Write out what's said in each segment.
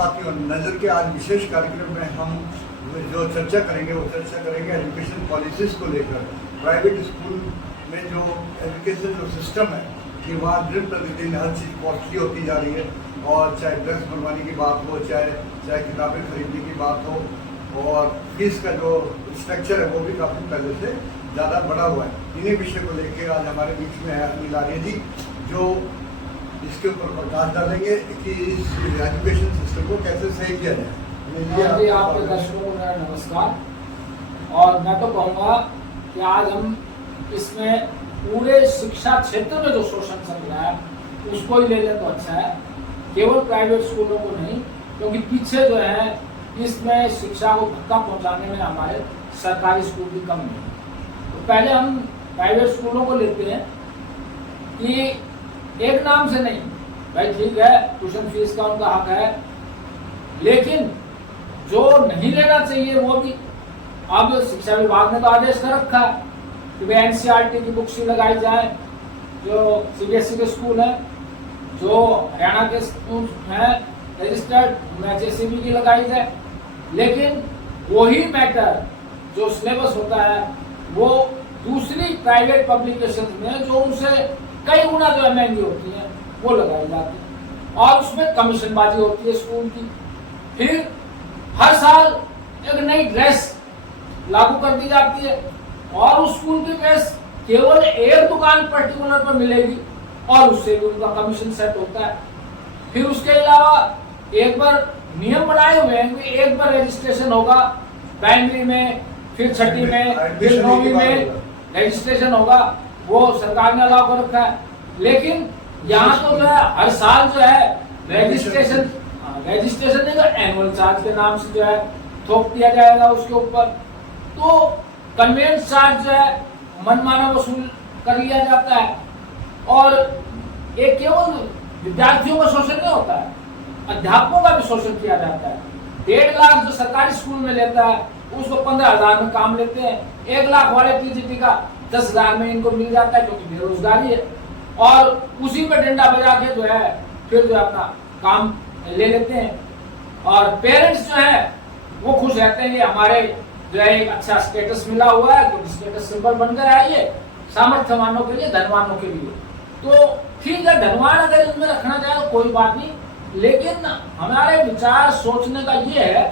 साथियों, नज़र के आज विशेष कार्यक्रम में हम जो चर्चा करेंगे वो चर्चा करेंगे एजुकेशन पॉलिसीज़ को लेकर। प्राइवेट स्कूल में जो एजुकेशन जो सिस्टम है कि वहाँ दिन प्रतिदिन हर चीज़ कॉस्टली होती जा रही है, और चाहे ड्रेस बनवाने की बात हो, चाहे किताबें खरीदने की बात हो, और फीस का जो स्ट्रक्चर है वो भी काफ़ी पहले से ज़्यादा बढ़ा हुआ है। इन्हीं विषय को लेकर आज हमारे बीच में है अनिल आर्य जी, जो इसके ऊपर प्रकाश डालेंगे कि इस एजुकेशन सिस्टम को कैसे सही किया जाए। जी, आपके दर्शकों को मेरा नमस्कार। और मैं तो कहूँगा कि आज हम इसमें पूरे शिक्षा क्षेत्र में जो शोषण चल रहा है उसको ही ले लें तो अच्छा है, केवल प्राइवेट स्कूलों को नहीं, क्योंकि पीछे जो है इसमें शिक्षा को धक्का पहुंचाने में हमारे सरकारी स्कूल की कमी है। तो पहले हम प्राइवेट स्कूलों को लेते हैं कि एक नाम से नहीं, भाई ठीक है ट्यूशन फीस का उनका हक है, लेकिन जो नहीं लेना चाहिए वो भी। अब शिक्षा विभाग ने तो आदेश कर रखा है कि भाई एनसीईआरटी की बुक्स ही लगाई जाए, जो सीबीएसई के स्कूल है, जो हरियाणा के स्कूल हैं रजिस्टर्ड, उनमें जेसीबी की लगाई जाए। लेकिन वही मैटर जो सिलेबस होता है वो दूसरी प्राइवेट पब्लिकेशन में जो उनसे कई गुना जो है महंगी होती है वो लगाई जाती है, और उसमें कमीशनबाजी होती है स्कूल की। फिर हर साल एक नई ड्रेस लागू कर दी जाती है, और उस स्कूल की ड्रेस केवल एक दुकान पर्टिकुलर पर मिलेगी, और उससे भी उनका कमीशन सेट होता है। फिर उसके अलावा एक बार नियम बनाए हुए हैं कि एक बार रजिस्ट्रेशन होगा प्राइमरी में, फिर छठी में, फिर 9वीं में रजिस्ट्रेशन होगा, वो सरकार ने अलाउ कर रखा है। लेकिन यहाँ तो जो है हर साल जो है रजिस्ट्रेशन नहीं तो एनुअल चार्ज के नाम से जो है थोप दिया जाएगा उसके ऊपर। तो कन्वेंस चार्ज जो है मनमाना वसूल कर लिया जाता है, और एक केवल विद्यार्थियों का शोषण नहीं होता है, अध्यापकों का भी शोषण किया जाता है। 1.5 लाख जो सरकारी स्कूल में लेता है उसको 15,000 में काम लेते हैं, 1 लाख वाले टीजीटी का 10,000 में इनको मिल जाता है क्योंकि बेरोजगारी है, और उसी पे डंडा बजा के जो है फिर जो अपना काम ले लेते हैं। और पेरेंट्स जो है वो खुश रहते हैं, हमारे जो है एक अच्छा स्टेटस मिला हुआ है, क्योंकि स्टेटस सिंबल बन गया है ये सामर्थ्यवानों के लिए, धनवानों के लिए। तो ठीक है, धनवान अगर इनमें रखना चाहे तो कोई बात नहीं, लेकिन हमारे विचार सोचने का ये है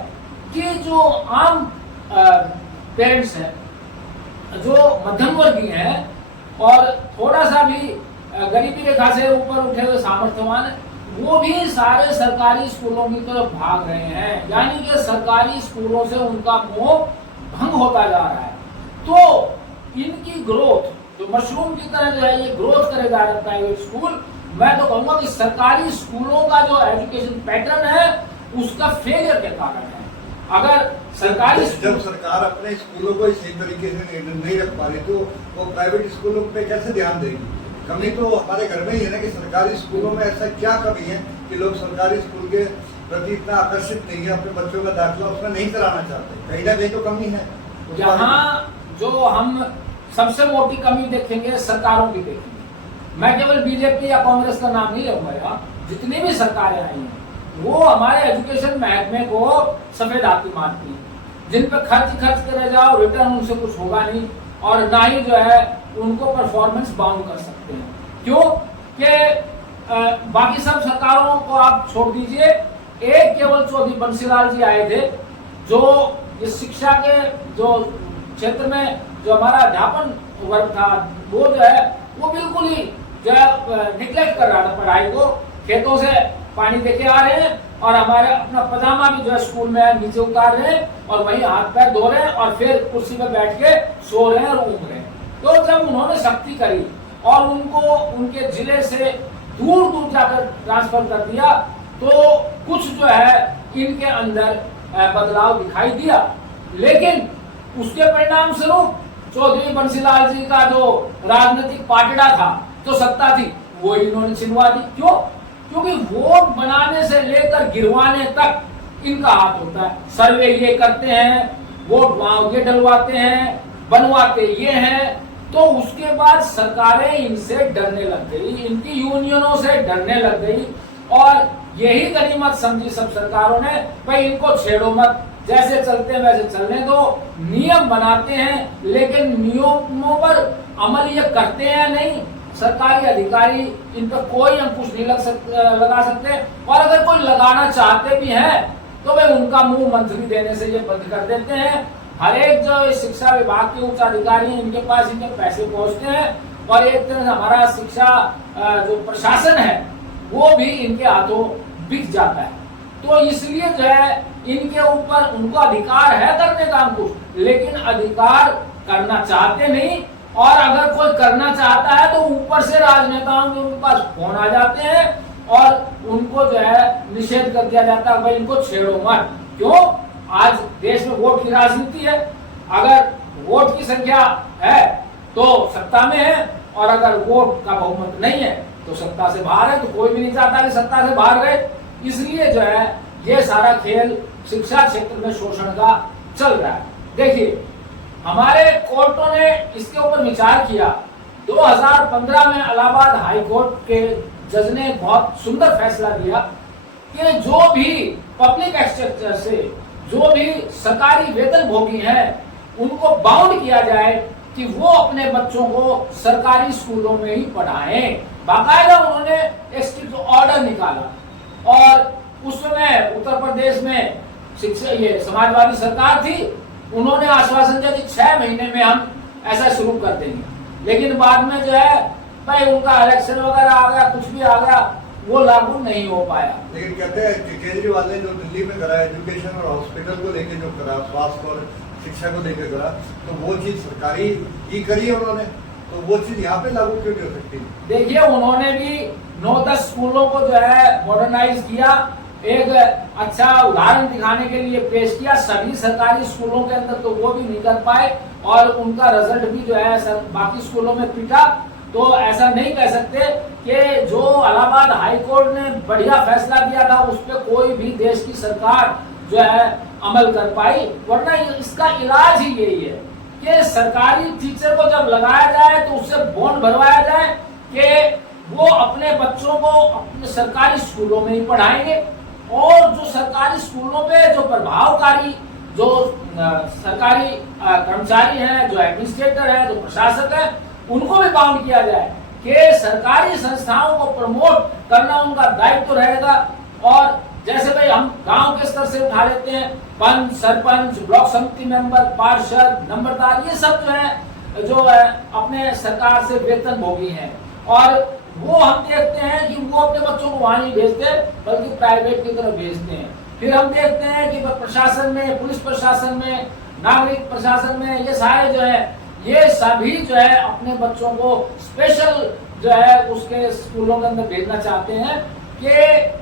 कि जो आम पेरेंट्स हैं, जो मध्यम वर्गीय हैं और थोड़ा सा भी गरीबी रेखा से ऊपर उठे हुए सामर्थ्यवान, वो भी सारे सरकारी स्कूलों की तरफ भाग रहे हैं, यानी कि सरकारी स्कूलों से उनका मोह भंग होता जा रहा है। तो इनकी ग्रोथ जो मशरूम की तरह जो है ये ग्रोथ करे जा रहे हैं प्राइवेट स्कूल। मैं तो कहूंगा कि सरकारी स्कूलों का जो एजुकेशन पैटर्न है उसका फेलियर के कारण है। अगर सरकारी जब सरकार अपने स्कूलों को सही तरीके से नहीं रख पा रही तो वो प्राइवेट स्कूलों पे कैसे ध्यान देगी? कमी तो हमारे घर में ही है ना, कि सरकारी स्कूलों में ऐसा क्या कमी है कि लोग सरकारी स्कूल के प्रति इतना आकर्षित नहीं है, अपने बच्चों का दाखिला उसमें नहीं कराना चाहते। कहीं ना कहीं तो कमी है। यहाँ जो हम सबसे मोटी कमी देखेंगे सरकारों की देखेंगे, मैं केवल बीजेपी या कांग्रेस का नाम नहीं लूंगा, यहाँ जितनी भी सरकारें आई हैं वो हमारे एजुकेशन महकमे को सफेद हाथी मारती है, जिन पर खर्च करे जाओ रिटर्न उनसे कुछ होगा नहीं, और ना ही जो है उनको परफॉर्मेंस बाउंड कर सकते हैं। क्यों कि बाकी सब सरकारों को आप छोड़ दीजिए, एक केवल चौधरी बंसीलाल जी आए थे जो इस शिक्षा के जो क्षेत्र में जो हमारा अध्यापन वर्ग था वो जो है वो बिल्कुल ही जो है निग्लेक्ट कर रहा था पढ़ाई को। खेतों से पानी देके आ रहे हैं और हमारे अपना पजामा भी जो है स्कूल में नीचे उतार रहे हैं, और वही हाथ पैर धो रहे हैं, और फिर कुर्सी पर बैठ के सो रहे हैं और ऊँघ रहे हैं। तो जब उन्होंने सख्ती करी और उनको उनके जिले से दूर दूर जाकर ट्रांसफर कर दिया, तो कुछ जो है इनके अंदर बदलाव दिखाई दिया। लेकिन उसके परिणाम स्वरूप चौधरी बंसीलाल जी का जो राजनीतिक पाटड़ा था, जो सत्ता थी, वो इन्होंने छिनवा दी। क्यों? क्योंकि वोट बनाने से लेकर गिरवाने तक इनका हाथ होता है। सर्वे ये करते हैं, वोट वहां ये डलवाते हैं, बनवाते ये हैं, तो उसके बाद सरकारें इनसे डरने लग गई, इनकी यूनियनों से डरने लग गई, और यही गनीमत समझी सब सरकारों ने, भाई इनको छेड़ो मत, जैसे चलते हैं वैसे चलने दो। नियम बनाते हैं लेकिन नियमों पर अमल ये करते हैं नहीं। सरकारी अधिकारी इन पर कोई अंकुश नहीं लगा सकते, और अगर कोई लगाना चाहते भी हैं तो वे उनका मुंह मंथली देने से ये बंद कर देते हैं। हर एक जो शिक्षा विभाग के उच्च अधिकारी हैं, इनके पास इनके पैसे पहुंचते हैं, और एक तरह से हमारा शिक्षा जो प्रशासन है वो भी इनके हाथों बिक जाता है। तो इसलिए जो है इनके ऊपर उनको अधिकार है करने का अंकुश, लेकिन अधिकार करना चाहते नहीं। और अगर कोई करना चाहता है तो ऊपर से राजनेताओं के उनके पास फोन आ जाते हैं और उनको जो है निषेध कर दिया जाता है, भाई इनको छेड़ो मत। क्यों? आज देश में वोट की राजनीति है। अगर वोट की संख्या है तो सत्ता में है, और अगर वोट का बहुमत नहीं है तो सत्ता से बाहर है। तो कोई भी नहीं चाहता कि सत्ता से बाहर रहे। इसलिए जो है ये सारा खेल शिक्षा क्षेत्र में शोषण का चल रहा है। देखिए, हमारे कोर्टों ने इसके ऊपर विचार किया। 2015 में इलाहाबाद हाई कोर्ट के जज ने बहुत सुंदर फैसला दिया कि जो भी पब्लिक एक्सचेंजर से जो भी सरकारी वेतन भोगी हैं उनको बाउंड किया जाए कि वो अपने बच्चों को सरकारी स्कूलों में ही पढ़ाएं। बाकायदा उन्होंने एक स्ट्रिक्ट ऑर्डर निकाला, और उस समय उत्तर प्रदेश में शिक्षा ये समाजवादी सरकार थी। उन्होंने आश्वासन दिया कि 6 महीने में हम ऐसा शुरू कर देंगे, लेकिन बाद में जो है भाई उनका इलेक्शन वगैरह आ गया, कुछ भी आ गया, वो लागू नहीं हो पाया। लेकिन कहते हैं कि केजरीवाल ने जो दिल्ली में करा एजुकेशन और हॉस्पिटल को लेकर जो करा, स्वास्थ्य और शिक्षा को लेकर करा, तो वो चीज सरकारी ही करी है उन्होंने, तो वो चीज यहाँ पे लागू क्यों नहीं हो सकती? देखिए, उन्होंने भी 9-10 स्कूलों को जो है मॉडर्नाइज किया। एक अच्छा उदाहरण दिखाने के लिए पेश किया। सभी सरकारी स्कूलों के अंदर तो वो भी नहीं कर पाए, और उनका रिजल्ट भी जो है बाकी स्कूलों में पिटा। तो ऐसा नहीं कह सकते कि जो इलाहाबाद हाई कोर्ट ने बढ़िया फैसला दिया था उस पर कोई भी देश की सरकार जो है अमल कर पाई, वरना इसका इलाज ही यही है कि सरकारी टीचर को जब लगाया जाए तो उससे बॉन्ड भरवाया जाए कि वो अपने बच्चों को अपने सरकारी स्कूलों में ही पढ़ाएंगे, और जो सरकारी स्कूलों पे जो प्रभावकारी जो सरकारी कर्मचारी हैं, जो एडमिनिस्ट्रेटर है, जो प्रशासक है, उनको भी बाउंड किया जाए कि सरकारी संस्थाओं को प्रमोट करना उनका दायित्व रहेगा। और जैसे भाई हम गांव के स्तर से उठा लेते हैं, पंच, सरपंच, ब्लॉक समिति मेंबर, पार्षद, नंबरदार, ये सब जो है अपने सरकार से वेतन भोगी हैं, और वो हम देखते हैं कि वो अपने बच्चों को वहां नहीं भेजते बल्कि प्राइवेट की तरफ भेजते हैं। फिर हम देखते हैं कि प्रशासन में, पुलिस प्रशासन में, नागरिक प्रशासन में, ये सारे जो है ये सभी जो है अपने बच्चों को स्पेशल जो है उसके स्कूलों के अंदर भेजना चाहते हैं कि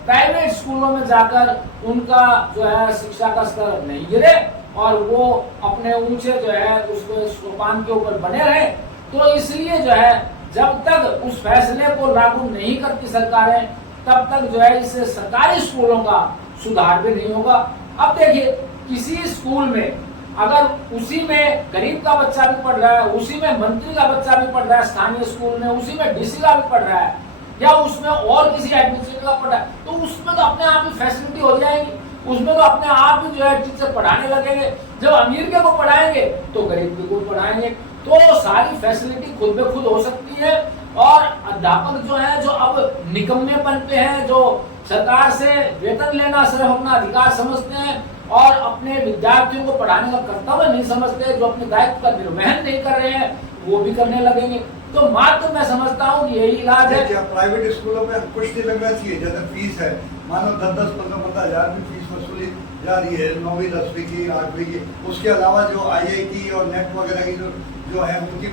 प्राइवेट स्कूलों में जाकर उनका जो है शिक्षा का स्तर नहीं गिरे और वो अपने ऊंचे जो है उसके सोपान के ऊपर बने रहे। तो इसलिए जो है जब तक उस फैसले को लागू नहीं करती सरकारें, तब तक जो है इस सरकारी स्कूलों का सुधार भी नहीं होगा। अब देखिए, किसी स्कूल में अगर उसी में गरीब का बच्चा भी पढ़ रहा है, उसी में मंत्री का बच्चा भी पढ़ रहा है, स्थानीय स्कूल में उसी में डीसी का भी पढ़ रहा है, या उसमें और किसी एडमिनिस्ट्रेटर का पढ़ रहा है, तो उसमें तो अपने आप ही फैसिलिटी हो जाएगी, उसमें तो अपने आप ही जो है टीचर पढ़ाने लगेंगे। जब अमीर के को पढ़ाएंगे तो गरीब के को पढ़ाएंगे, तो सारी फैसिलिटी खुद में खुद हो सकती है। और अध्यापक जो है, जो अब निकम्मेपन पे हैं, जो सरकार से वेतन लेना सिर्फ अपना अधिकार समझते हैं और अपने विद्यार्थियों को पढ़ाने का कर्तव्य नहीं समझते, जो अपने दायित्व का निर्वहन नहीं कर रहे हैं, वो भी करने लगेंगे। तो मात्र मैं समझता हूँ कि यही इलाज है। क्या प्राइवेट स्कूलों में कुछ नहीं लगना चाहिए? जैसे फीस है, मानो 10-10, 15-15 हजार की फीस वसूली जा रही है, 9वीं 10वीं की 8वीं की, उसके अलावा जो IIT और नेट वगैरह की जो है उनकी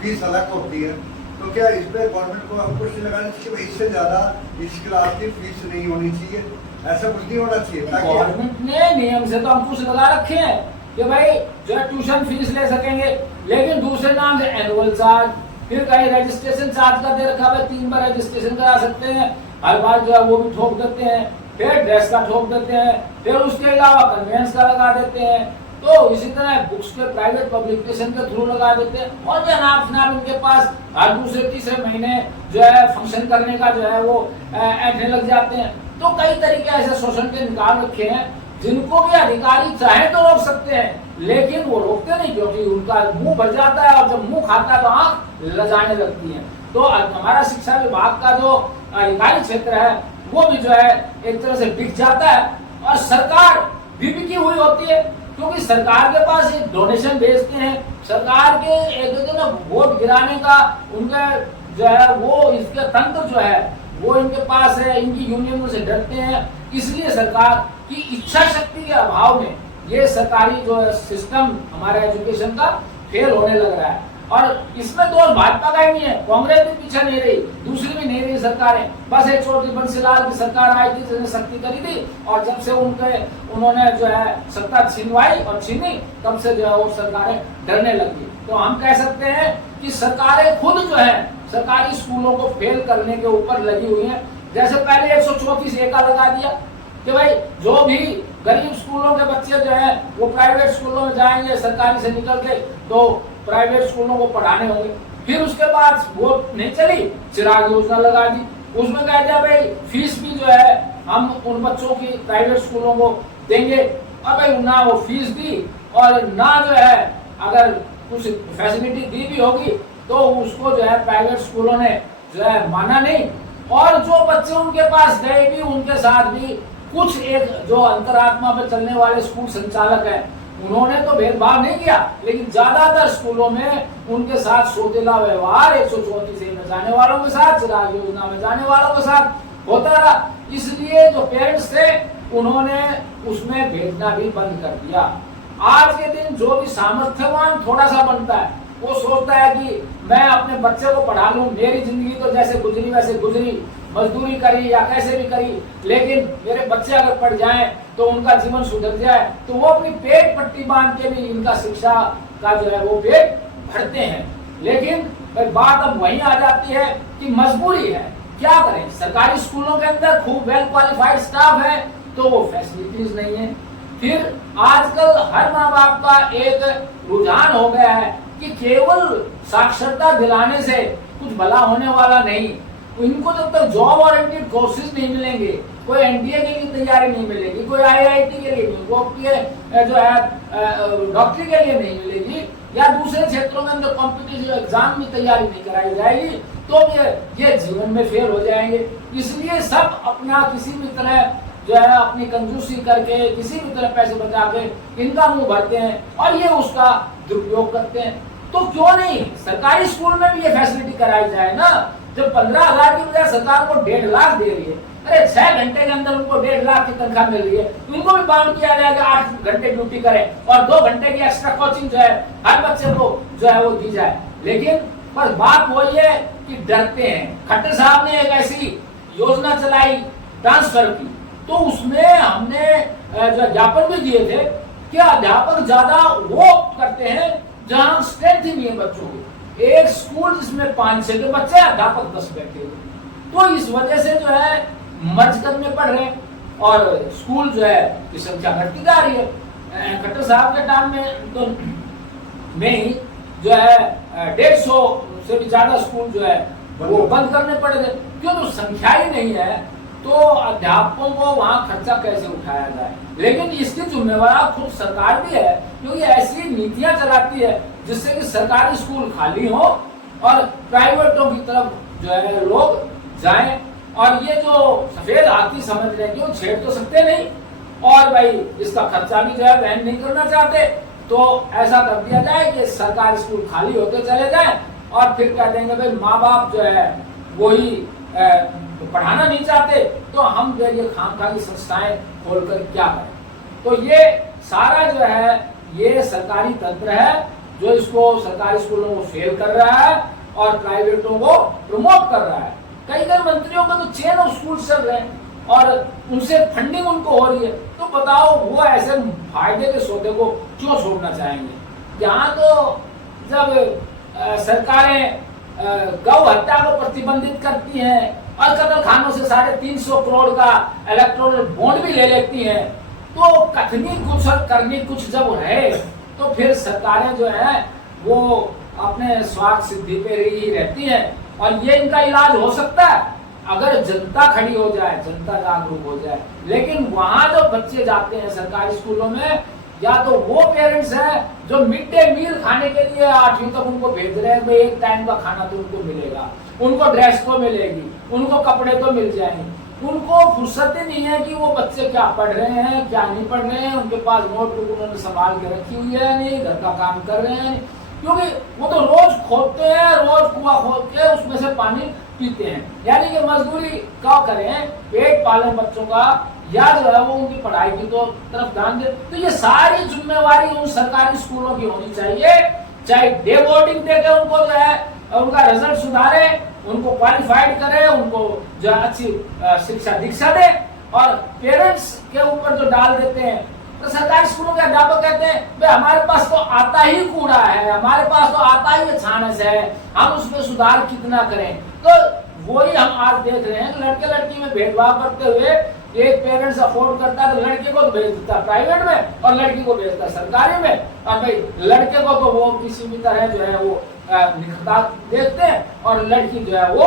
फीस अलग होती है। तो क्या इस पे गवर्नमेंट को कुछ नहीं लगाना चाहिए? भाई इससे ज्यादा इस क्लास की फीस नहीं होनी चाहिए, ऐसा कुछ नहीं होना चाहिए? गवर्नमेंट ने नियम से तो अंकुश लगा रखे हैं कि भाई जो है ट्यूशन फीस ले सकेंगे, लेकिन दूसरे नाम से एनुअल चार्ज, फिर कहीं रजिस्ट्रेशन चार्ज का दे रखा है, 3 बार रजिस्ट्रेशन करा सकते हैं, हर बार जो है वो भी ठोक देते हैं, फिर ड्रेस का ठोक देते हैं, फिर उसके अलावा कन्वेंस का लगा देते हैं। तो इसी तरह बुक्स के प्राइवेट पब्लिकेशन के थ्रू लगा देते हैं, और जो नाप इनके पास हर दूसरे तीसरे महीने जो है फंक्शन करने का जो है वो ऐंठने लग जाते हैं। तो कई तरीके ऐसे शोषण के निकाल रखे हैं जिनको भी अधिकारी चाहे तो रोक सकते हैं, लेकिन वो रोकते नहीं, क्योंकि उनका मुंह भर जाता है और जब मुंह खाता है तो आंख लजाने लगती है। तो हमारा शिक्षा विभाग का जो अधिकारी क्षेत्र है वो भी जो है एक तरह से बिक जाता है और सरकार भी बिकी हुई होती है, क्योंकि सरकार के पास एक डोनेशन भेजते हैं, सरकार के एक वोट गिराने का उनका जो है वो इसका तंत्र जो है वो इनके पास है, इनकी यूनियनों से डरते हैं, इसलिए सरकार की इच्छा शक्ति के अभाव में ये सरकारी जो है सिस्टम हमारा एजुकेशन का फेल होने लग रहा है। और इसमें दोष भाजपा का ही नहीं है, कांग्रेस भी पीछे नहीं रही, दूसरी भी नहीं रही सरकारें, बस एक छोटी बंसीलाल की सरकार आई थी जिसने सख्ती करी थी और जब से उन्होंने जो है सत्ता छीनवाई और छीनी तब से जो है वो सरकारें डरने लगी। तो हम कह सकते हैं कि सरकारें खुद जो है सरकारी स्कूलों को फेल करने के ऊपर लगी हुई है। जैसे पहले 134A का लगा दिया कि भाई जो भी गरीब स्कूलों के बच्चे जो है वो प्राइवेट स्कूलों में जाएंगे, सरकारी से निकल के तो प्राइवेट स्कूलों को पढ़ाने होंगे। फिर उसके बाद वो नहीं चली, चिराग योजना लगा दी, उसमें कह दिया भाई फीस भी जो है हम उन बच्चों की प्राइवेट स्कूलों को देंगे। अब भाई ना वो फीस दी और ना जो है अगर कुछ फैसिलिटी दी भी होगी तो उसको जो है प्राइवेट स्कूलों ने जो है माना नहीं, और जो बच्चे उनके पास गए भी उनके साथ भी कुछ एक जो अंतरात्मा पे चलने वाले स्कूल संचालक है उन्होंने तो भेदभाव नहीं किया, लेकिन ज्यादातर स्कूलों में उनके साथ सौतेला व्यवहार 134A में जाने वालों के साथ, चिराग योजना में जाने वालों के साथ होता रहा। इसलिए जो पेरेंट्स थे उन्होंने उसमें भेजना भी बंद कर दिया। आज के दिन जो भी सामर्थ्यवान थोड़ा सा बनता है वो सोचता है कि मैं अपने बच्चे को पढ़ा लूं, मेरी जिंदगी तो जैसे गुजरी वैसे गुजरी, मजदूरी करी या कैसे भी करी, लेकिन मेरे बच्चे अगर पढ़ जाएं तो उनका जीवन सुधर जाए, तो वो अपनी पेट पट्टी बांध के भी इनका शिक्षा का जो है वो पेट भरते हैं। लेकिन बात अब वहीं आ जाती है कि मजबूरी है, क्या करें, सरकारी स्कूलों के अंदर खूब वेल क्वालिफाइड स्टाफ है तो वो फैसिलिटीज नहीं है। फिर आजकल हर माँ बाप का एक रुझान हो गया है कि केवल साक्षरता दिलाने से कुछ भला होने वाला नहीं, इनको जब तक जॉब ओरिएंटेड कोर्सेज नहीं मिलेंगे, कोई एनडीए के लिए तैयारी नहीं मिलेगी, कोई आईआईटी के लिए नहीं, वो जो है डॉक्टरी के लिए नहीं मिलेगी या दूसरे क्षेत्रों में अंदर कॉम्पिटिटिव एग्जाम में तैयारी नहीं कराई जाएगी तो ये जीवन में फेल हो जाएंगे। इसलिए सब अपना किसी भी तरह जो है अपनी कंजूसी करके किसी भी तरह पैसे बचा के इनका मुंह भरते हैं और ये उसका दुरुपयोग करते हैं। तो क्यों नहीं सरकारी स्कूल में भी ये फैसिलिटी कराई जाए ना, जब 15,000 की बजाय सरकार को 1.5 लाख दे रही है, अरे 6 घंटे के अंदर उनको 1.5 लाख की तनख्वाह मिल रही है, उनको भी बाउंड किया जाएगा 8 घंटे ड्यूटी करें और 2 घंटे की एक्स्ट्रा कोचिंग जो है हर बच्चे को जो है वो दी जाए। लेकिन बस बात वही है कि डरते हैं। खट्टर साहब ने एक ऐसी योजना चलाई ट्रांसफर की, तो उसमें हमने जो ज्ञापन भी दिए थे कि अध्यापक ज्यादा वो करते हैं जहां स्ट्रेंथ ही नहीं है बच्चों की। एक स्कूल जिसमें 5-6 के बच्चे, अध्यापक 10 बैठे हुए, तो इस वजह से जो है मर्ज करने पड़ रहे हैं और स्कूल जो है की संख्या घटती जा रही है। खट्टर साहब के टाइम में तो ही जो है 150 से भी ज्यादा स्कूल जो है वो बंद करने पड़े थे, क्यों तो संख्या ही नहीं है तो अध्यापकों को वहां खर्चा कैसे उठाया जाए। लेकिन इसकी जिम्मेवार खुद सरकार भी है, क्योंकि ऐसी नीतियां चलाती है जिससे कि सरकारी स्कूल खाली हो और प्राइवेटों की तरफ जो है लोग जाएं। और ये जो सफेद हाथी समझ रहे हैं, छेड़ तो सकते नहीं और भाई इसका खर्चा भी जो है वहन नहीं करना चाहते, तो ऐसा कर दिया जाए कि सरकारी स्कूल खाली होते चले जाएं और फिर कह देंगे भाई माँ बाप जो है वही तो पढ़ाना नहीं चाहते तो हम जो ये खामखा की संस्थाएं खोलकर क्या करें। तो ये सारा जो है ये सरकारी तंत्र है जो इसको सरकारी स्कूलों को फेल कर रहा है और प्राइवेटों को प्रमोट कर रहा है। कई मंत्रियों का तो चेन ऑफ स्कूल चल रहे हैं और उनसे फंडिंग उनको हो रही है, तो बताओ वो ऐसे फायदे के सौदे को क्यों छोड़ना चाहेंगे। यहाँ तो जब सरकारें गौ हत्या को प्रतिबंधित करती हैं और कत्ल खानों से 350 करोड़ का इलेक्टोरल बॉन्ड भी ले लेती हैं, तो कथनी कुछ और करनी कुछ जब रहे तो फिर सरकारें जो है वो अपने स्वार्थ सिद्धि पे ही रहती हैं और ये इनका इलाज हो सकता है अगर जनता खड़ी हो जाए, जनता जागरूक हो जाए। लेकिन वहां जो बच्चे जाते हैं सरकारी स्कूलों में, या तो वो पेरेंट्स हैं जो मिड डे मील खाने के लिए 8वीं तक उनको भेज रहे हैं, भाई एक टाइम का खाना तो उनको मिलेगा, उनको ड्रेस तो मिलेगी, उनको कपड़े तो मिल जाएंगे। उनको फुर्सत ही नहीं है कि वो बच्चे क्या पढ़ रहे हैं, क्या नहीं पढ़ रहे हैं, उनके पास नोटबुक उन्होंने संभाल के रखी हुई है नहीं, घर का काम कर रहे हैं, क्योंकि वो तो रोज खोदते हैं, रोज कुआं खोद के उसमें से पानी पीते हैं। यानी कि मजदूरी क्या करें, पेट पालें बच्चों का, या जो है वो उनकी पढ़ाई की तो तरफ ध्यान दे। तो ये सारी जिम्मेवारी उन सरकारी स्कूलों की होनी चाहिए, चाहे डे बोर्डिंग देकर उनको जो है उनका रिजल्ट सुधारे, उनको क्वालिफाइड करे, उनको जो अच्छी शिक्षा दीक्षा दे। और पेरेंट्स के ऊपर जो डाल देते हैं, तो सरकारी स्कूलों के अध्यापक कहते हैं भाई हमारे पास तो आता ही कूड़ा है, हमारे पास तो आता ही छानस है, हम उसमें सुधार कितना करें। तो वही हम आज देख रहे हैं, लड़के लड़की में भेदभाव करते हुए एक पेरेंट्स अफोर्ड करता है तो लड़के को तो भेज देता है प्राइवेट में और लड़की को भेजता है सरकारी में। और भाई लड़के को तो वो किसी भी तरह जो है वो निखरता देखते हैं, और लड़की जो है वो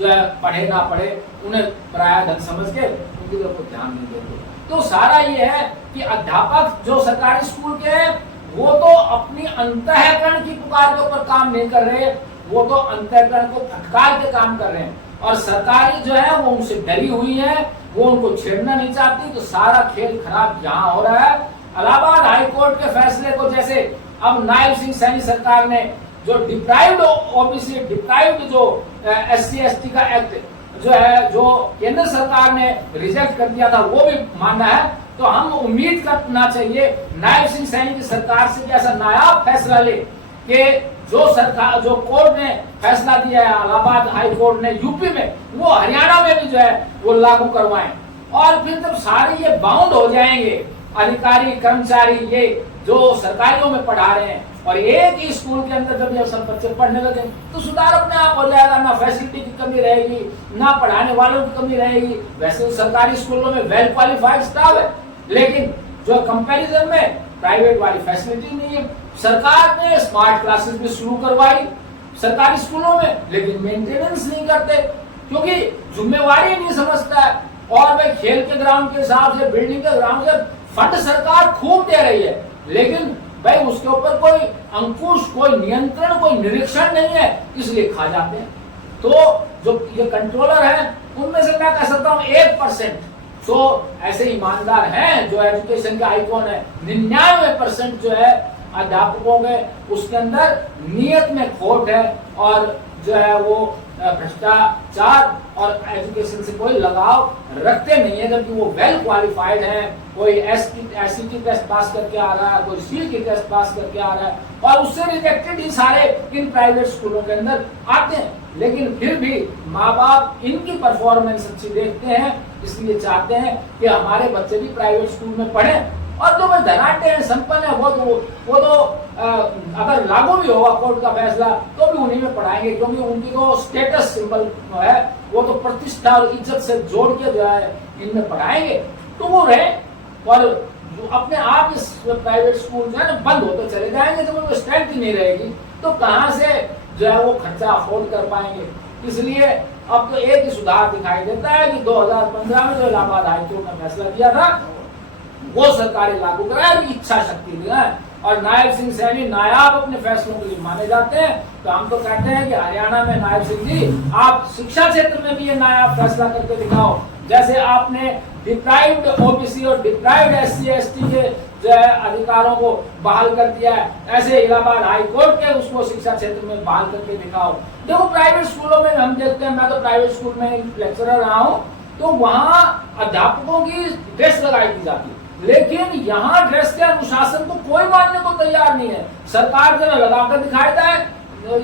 जो है पढ़े ना पढ़े उन्हें पराया धन समझ के उनकी तरफ ध्यान नहीं देते। तो सारा ये है कि अध्यापक जो सरकारी स्कूल के हैं वो तो अपनी अंतःकरण की पुकार के ऊपर काम नहीं कर रहे, वो तो अंतःकरण को फटकार के काम कर रहे हैं। और सरकारी जो है वो उनसे डरी हुई है, वो उनको छेड़ना नहीं चाहती। तो सारा खेल खराब यहाँ हो रहा है। इलाहाबाद हाई कोर्ट के फैसले को जैसे अब नायब सिंह सैनी सरकार ने जो डिप्राइव्ड ओबीसी, डिप्राइव्ड जो SC ST का एक्ट जो है जो केंद्र सरकार ने रिजेक्ट कर दिया था वो भी मानना है। तो हम उम्मीद करना चाहिए नायब सिंह सैनी की सरकार से कि ऐसा नायाब फैसला ले कि जो सरकार जो कोर्ट ने फैसला दिया है इलाहाबाद हाई कोर्ट ने यूपी में, वो हरियाणा में भी जो है वो लागू करवाएं। और फिर जब सारे ये बाउंड हो जाएंगे अधिकारी कर्मचारी ये जो सरकारियों में पढ़ा रहे हैं, और एक ही स्कूल के अंदर जब ये सब बच्चे पढ़ने लगे तो सुधार अपने आप हो जाएगा। ना फैसिलिटी की कमी रहेगी, ना पढ़ाने वालों की कमी रहेगी। वैसे सरकारी स्कूलों में वेल क्वालिफाइड स्टाफ है, लेकिन जो कंपैरिजन में प्राइवेट वाली फैसिलिटी नहीं है। सरकार ने स्मार्ट क्लासेस भी शुरू करवाई सरकारी स्कूलों में, लेकिन मेंटेनेंस नहीं करते क्योंकि जिम्मेवारी नहीं समझता है। और भाई खेल के ग्राउंड के हिसाब से, बिल्डिंग के ग्राउंड से फंड सरकार खूब दे रही है, लेकिन भाई उसके ऊपर कोई अंकुश, कोई नियंत्रण, कोई निरीक्षण नहीं है, इसलिए खा जाते हैं। तो जो ये कंट्रोलर है उनमें से मैं कह सकता हूँ 1% तो ऐसे ईमानदार हैं जो एजुकेशन के आइकॉन है। 99% जो है अध्यापकों के उसके अंदर नियत में खोट है, और जो है वो भ्रष्टाचार और एजुकेशन से कोई लगाव रखते नहीं है, जबकि वो वेल क्वालिफाइड है। कोई SCT टेस्ट पास करके आ रहा है, कोई CT टेस्ट पास करके आ रहा है, और उससे रिजेक्टेड ही सारे इन प्राइवेट स्कूलों के अंदर आते हैं। लेकिन फिर भी माँ बाप इनकी परफॉर्मेंस अच्छी देखते हैं, इसलिए चाहते हैं कि हमारे बच्चे भी प्राइवेट स्कूल में पढ़ें। और जो मैं धनाढ्य हैं, संपन्न है, वो तो अगर लागू भी होगा कोर्ट का फैसला तो भी उन्हीं में पढ़ाएंगे, क्योंकि उनकी तो स्टेटस सिंबल है, वो तो प्रतिष्ठा और इज्जत से जोड़ के जो है इनमें पढ़ाएंगे। तो वो रहे, और अपने आप इस प्राइवेट स्कूल जो है ना बंद होते चले जाएंगे। जब उनको स्ट्रेंथ ही नहीं रहेगी तो कहाँ से जो है वो खर्चा अफोर्ड कर पाएंगे। इसलिए अब तो एक ही सुधार दिखाई देता है कि 2015 में जो इलाहाबाद हाईकोर्ट ने फैसला दिया था वो सरकारें लागू कराए, इच्छा शक्ति दिया है। और नायब सिंह सैनी नायाब अपने फैसलों के लिए माने जाते हैं। तो हम तो कहते हैं कि हरियाणा में नायब सिंह जी आप शिक्षा क्षेत्र में भी ये नायाब फैसला करके दिखाओ। जैसे आपने डिप्राइव्ड ओबीसी और डिप्राइव्ड SC ST के जो है अधिकारों को बहाल कर दिया है, ऐसे इलाहाबाद हाई कोर्ट के उसको शिक्षा क्षेत्र में बहाल करके दिखाओ। देखो प्राइवेट स्कूलों में हम देखते हैं, मैं तो प्राइवेट स्कूल में लेक्चरर रहा हूँ, तो वहाँ अध्यापकों की ड्रेस लगाई दी जाती है, लेकिन यहाँ ड्रेस के अनुशासन को कोई मानने को तैयार नहीं है। सरकार जरा लगाकर दिखाता है,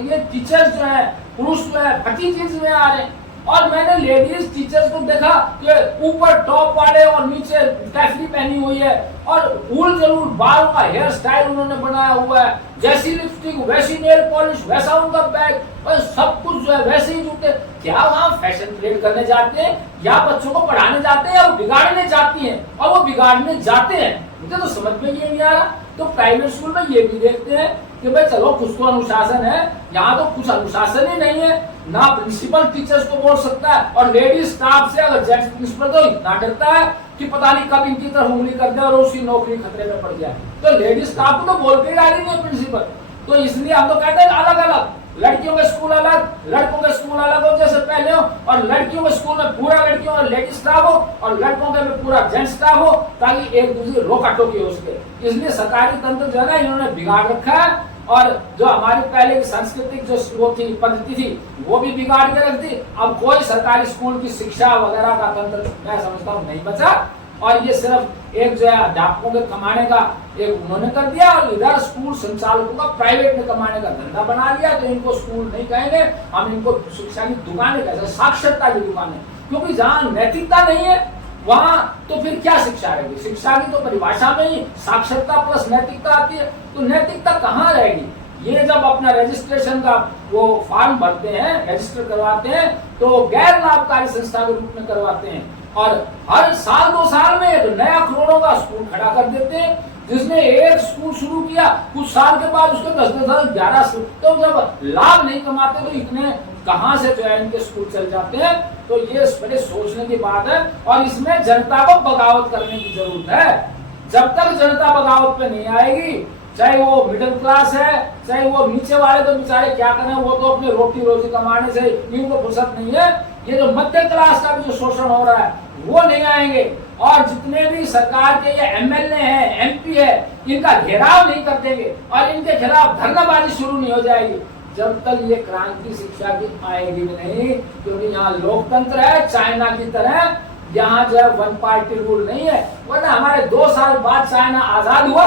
ये टीचर्स जो है पुरुष जो है फटी जींस में आ रहे हैं, और मैंने लेडीज टीचर्स को देखा कि ऊपर टॉप वाले और नीचे कैफरी पहनी हुई है, और उल जरूर बाल का हेयर स्टाइल उन्होंने बनाया हुआ है, जैसी लिपस्टिक वैसी नेल पॉलिश वैसा उनका बैग, और सब कुछ जो है वैसे ही जूते। क्या वहाँ फैशन ट्रेड करने जाते हैं या बच्चों को पढ़ाने जाते हैं या वो बिगाड़ने जाती हैं? और वो बिगाड़ने जाते हैं, मुझे तो समझ में ये नहीं आ रहा। तो प्राइवेट स्कूल में ये भी देखते हैं कि भाई चलो कुछ तो अनुशासन है, यहाँ तो कुछ अनुशासन ही नहीं है। ना प्रिंसिपल टीचर्स को बोल सकता है, और लेडीज स्टाफ से अगर जेंट्स प्रिंसिपल तो इतना डरता है कि पता नहीं कब इनकी तरफ उंगली कर दे और उसकी नौकरी खतरे में पड़ जाए। तो लेडीज स्टाफ को तो बोल के डाली नहीं प्रिंसिपल। तो इसलिए हम तो कहते हैं अलग अलग, लड़कियों के स्कूल अलग, लड़कों के स्कूल अलग हो जैसे पहले हो, और लड़कियों के स्कूल में पूरा लड़कियों का लेडीज स्टाफ हो और लड़कों के में पूरा जेंट्स स्टाफ हो, ताकि एक दूसरे रोका टोकी हो सके। इसलिए सरकारी तंत्र जो है ना इन्होंने बिगाड़ रखा है, और जो हमारी पहले की सांस्कृतिक जो वो थी पद्धति थी वो भी बिगाड़ के रख दी। अब कोई सरकारी स्कूल की शिक्षा वगैरह का तंत्र मैं समझता हूँ नहीं बचा, और ये सिर्फ एक जो है अध्यापकों के कमाने का एक उन्होंने कर दिया, और इधर स्कूल संचालकों का प्राइवेट में कमाने का धंधा बना लिया। तो इनको स्कूल नहीं कहेंगे, हम इनको शिक्षा की दुकानें कहेंगे, साक्षरता की दुकानें, क्योंकि जहाँ नैतिकता नहीं है वहां तो फिर क्या शिक्षा रहेगी। शिक्षा की तो परिभाषा में ही साक्षरता प्लस नैतिकता आती है, तो नैतिकता कहाँ रहेगी। ये जब अपना रजिस्ट्रेशन का वो फॉर्म भरते हैं, रजिस्टर करवाते हैं, तो गैर लाभकारी संस्था के रूप में करवाते हैं, और हर साल 2 साल में तो नया करोड़ों का स्कूल खड़ा कर देते हैं। जिसने एक स्कूल शुरू किया कुछ साल के बाद उसके 10-10 साल 11 स्कूल, तो जब लाभ नहीं कमाते तो इतने कहां से जो है इनके स्कूल चल जाते हैं। तो ये बड़े सोचने की बात है, और इसमें जनता को बगावत करने की जरूरत है। जब तक जनता बगावत पे नहीं आएगी, चाहे वो मिडिल क्लास है चाहे वो नीचे वाले, तो बेचारे क्या करें, वो तो अपने रोटी रोजी कमाने से इनको फुर्सत नहीं है। ये जो मध्य क्लास का भी जो शोषण हो रहा है वो नहीं आएंगे, और जितने भी सरकार के ये एमएलए हैं एमपी है इनका घेराव नहीं कर देंगे, और इनके खिलाफ धरनाबाजी शुरू नहीं हो जाएगी जब तक ये क्रांति शिक्षा की आएगी नहीं। क्योंकि यहाँ लोकतंत्र है चाइना की तरह, यहाँ जो है 1 पार्टी रूल नहीं है। वरना हमारे 2 साल बाद चाइना आजाद हुआ,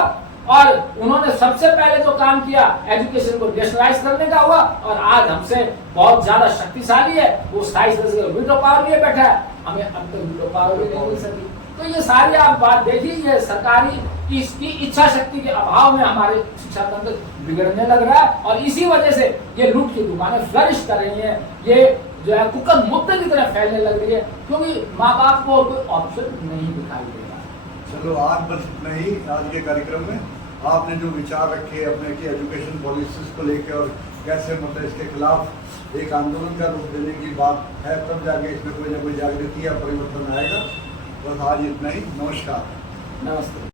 और उन्होंने सबसे पहले जो काम किया एजुकेशन को नेशनलाइज करने का हुआ, और आज हमसे बहुत ज्यादा शक्तिशाली है, वो 27 वीटो पावर लिए बैठा है, हमें अब तक वीटो पावर भी नहीं मिल सकी। तो ये सारी आप बात देखिए, ये सरकारी इसकी इच्छा शक्ति के अभाव में हमारे शिक्षा तंत्र बिगड़ने लग रहा है, और इसी वजह से ये लूट की दुकानें फ्लरिश कर रही हैं, ये जो है कुकर मुद्दे की तरह फैलने लग रही है, क्योंकि माँ बाप को कोई ऑप्शन नहीं दिखाई देगा। चलो आज बस इतना ही आज के कार्यक्रम में। आपने जो विचार रखे अपने की एजुकेशन पॉलिसीज को लेकर, और कैसे मतलब इसके खिलाफ एक आंदोलन का रूप देने की बात है, तब जाके इसमें कोई ना कोई जागृति या परिवर्तन आएगा। बस आज इतना ही। नमस्कार। नमस्ते।